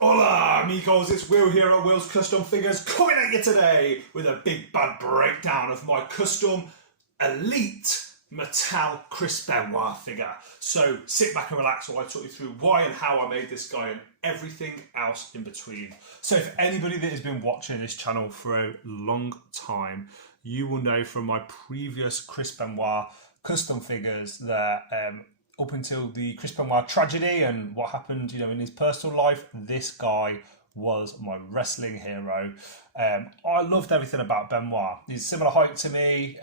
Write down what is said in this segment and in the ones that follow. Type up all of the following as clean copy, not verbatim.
Hola amigos, it's Will here at Will's Custom Figures coming at you today with a big bad breakdown of my custom elite Mattel Chris Benoit figure. So sit back and relax while I talk you through why and how I made this guy and everything else in between. So for anybody that has been watching this channel for a long time, you will know from my previous Chris Benoit custom figures that up until the Chris Benoit tragedy and what happened, in his personal life, this guy was my wrestling hero. I loved everything about Benoit. He's similar height to me,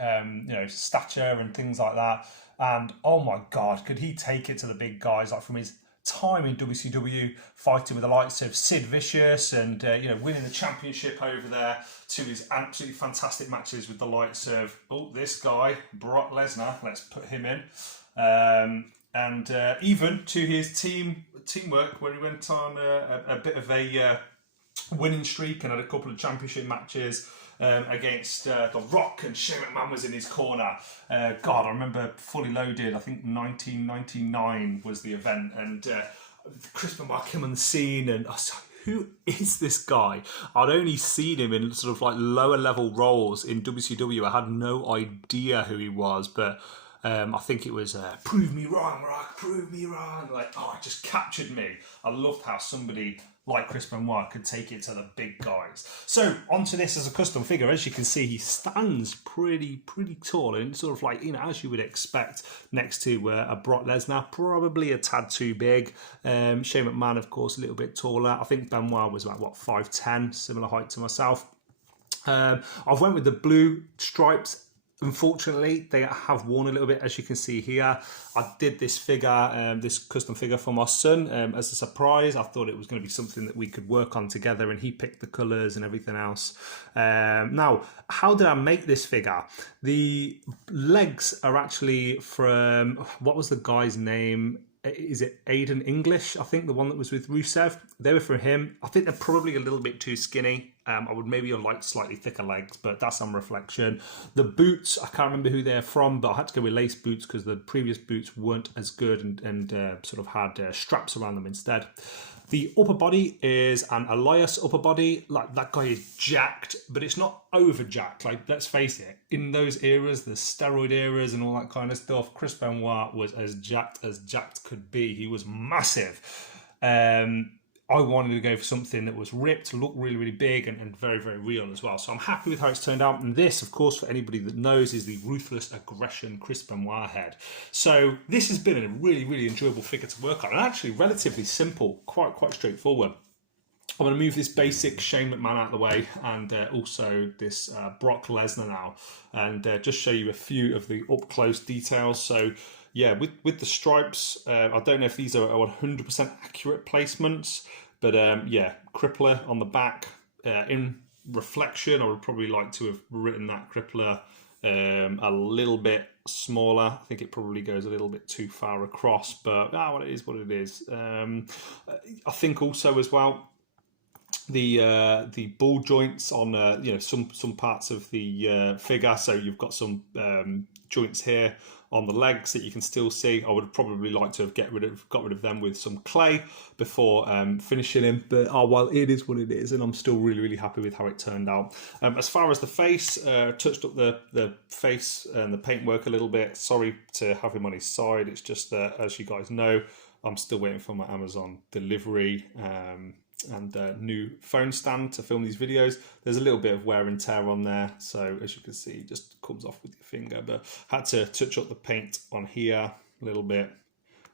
stature and things like that. And oh my God, could he take it to the big guys? Like from his time in WCW, fighting with the likes of Sid Vicious and winning the championship over there, to his absolutely fantastic matches with the likes of this guy Brock Lesnar. Let's put him in. And even to his teamwork, where he went on a bit of a winning streak and had a couple of championship matches against The Rock, and Shane McMahon was in his corner. God, I remember Fully Loaded, I think 1999 was the event, and Chris Benoit came on the scene, and I was like, who is this guy? I'd only seen him in sort of like lower level roles in WCW. I had no idea who he was, but I think it was prove me wrong, Rock, prove me wrong. Like, it just captured me. I loved how somebody like Chris Benoit could take it to the big guys. So onto this as a custom figure. As you can see, he stands pretty tall and sort of like, as you would expect, next to a Brock Lesnar, probably a tad too big. Shane McMahon, of course, a little bit taller. I think Benoit was about, 5'10", similar height to myself. I've went with the blue stripes. Unfortunately, they have worn a little bit, as you can see here. I did this figure, this custom figure for my son as a surprise. I thought it was going to be something that we could work on together, and he picked the colours and everything else. Now, how did I make this figure? The legs are actually from, what was the guy's name? Is it Aiden English? I think the one that was with Rusev. They were from him. I think they're probably a little bit too skinny. I would maybe have liked slightly thicker legs, but that's on reflection. The boots, I can't remember who they're from, but I had to go with lace boots because the previous boots weren't as good and sort of had straps around them instead. The upper body is an Elias upper body. Like, that guy is jacked, but it's not over jacked. Like, let's face it, in those eras, the steroid eras and all that kind of stuff, Chris Benoit was as jacked could be. He was massive. I wanted to go for something that was ripped, looked really big, and very real as well. So I'm happy with how it's turned out. And this, of course, for anybody that knows, is the Ruthless Aggression Chris Benoit head. So this has been a really enjoyable figure to work on, and actually relatively simple, quite straightforward. I'm going to move this basic Shane McMahon out of the way, and also this Brock Lesnar now, and just show you a few of the up-close details. So yeah, with the stripes, I don't know if these are 100% accurate placements, but yeah, crippler on the back. In reflection, I would probably like to have written that crippler a little bit smaller. I think it probably goes a little bit too far across, but what it is. I think also as well, the ball joints on some parts of the figure. So you've got some joints here on the legs that you can still see. I would probably like to have got rid of them with some clay before finishing him. But well, it is what it is, and I'm still really happy with how it turned out. As far as the face, touched up the face and the paintwork a little bit. Sorry to have him on his side. It's just that, as you guys know, I'm still waiting for my Amazon delivery. And new phone stand to film these videos. There's a little bit of wear and tear on there, so as you can see, it just comes off with your finger, but had to touch up the paint on here a little bit.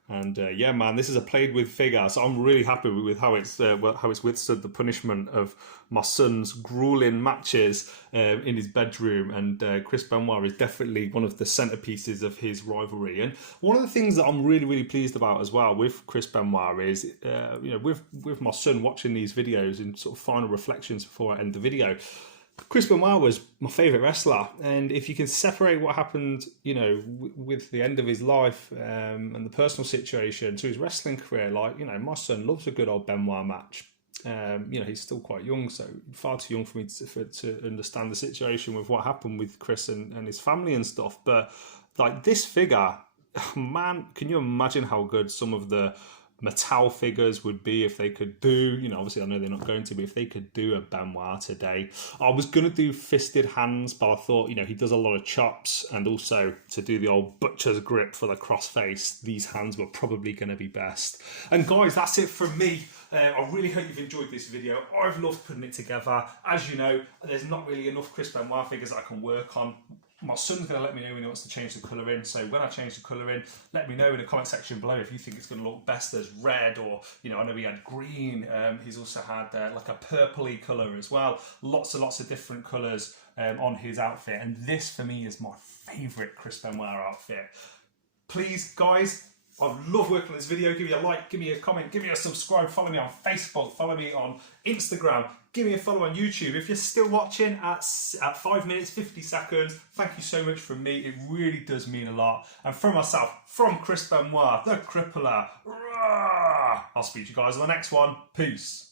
And yeah, man, this is a played with figure, so I'm really happy with how it's withstood the punishment of my son's grueling matches in his bedroom. And Chris Benoit is definitely one of the centerpieces of his rivalry. And one of the things that I'm really pleased about as well with Chris Benoit is, with my son watching these videos and sort of final reflections before I end the video. Chris Benoit was my favourite wrestler, and if you can separate what happened, with the end of his life and the personal situation to his wrestling career, my son loves a good old Benoit match. He's still quite young, so far too young for me to understand the situation with what happened with Chris and his family and stuff. But like this figure, man, can you imagine how good some of the Mattel figures would be if they could do, you know, obviously I know they're not going to, but if they could do a Benoit today. I was going to do fisted hands, but I thought, you know, he does a lot of chops, and also to do the old butcher's grip for the crossface, these hands were probably going to be best. And guys, that's it from me. I really hope you've enjoyed this video. I've loved putting it together. As you know, there's not really enough Chris Benoit figures that I can work on. My son's going to let me know when he wants to change the colour in, so when I change the colour in, let me know in the comment section below if you think it's going to look best as red, or, you know, I know he had green, he's also had like a purpley colour as well. Lots and lots of different colours on his outfit, and this for me is my favourite Chris Benoit outfit. Please, guys, I love working on this video. Give me a like, give me a comment, give me a subscribe, follow me on Facebook, follow me on Instagram, give me a follow on YouTube. If you're still watching at 5 minutes 50 seconds, thank you so much from me. It really does mean a lot. And from myself, from Chris Benoit, the Crippler, I'll speak to you guys on the next one. Peace.